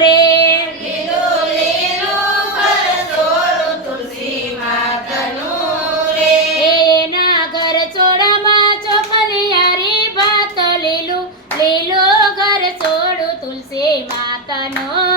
રે. લીલો લીલો ઘર છોડું તુલસી માતાનું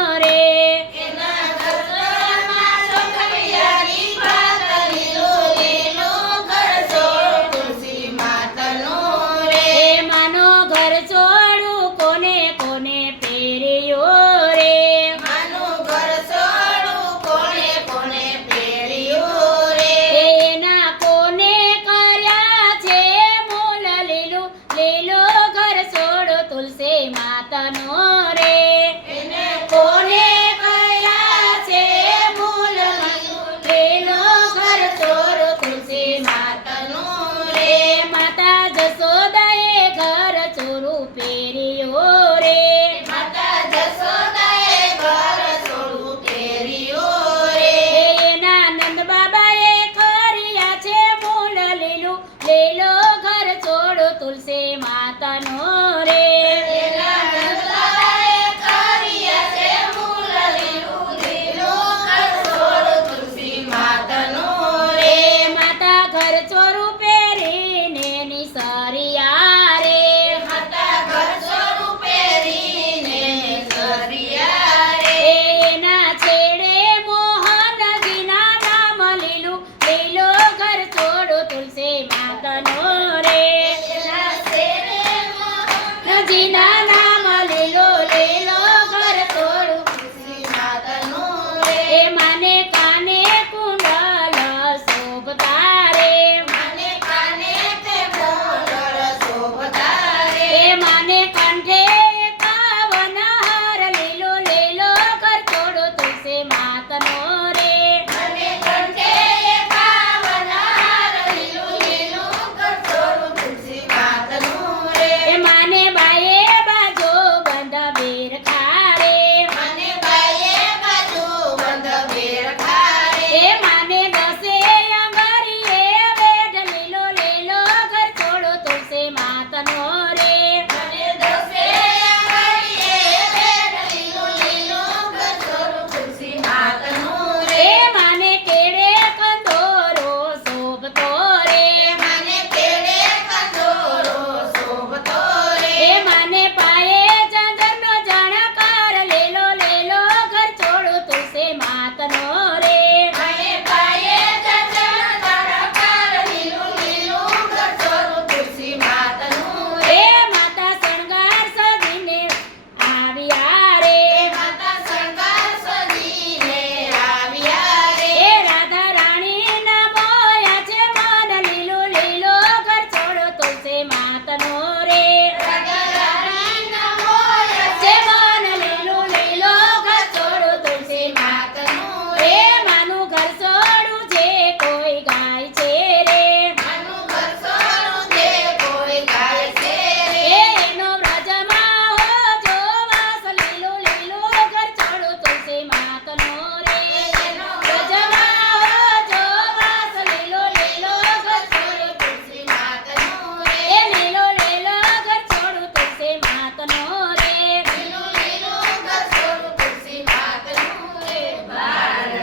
માતાનો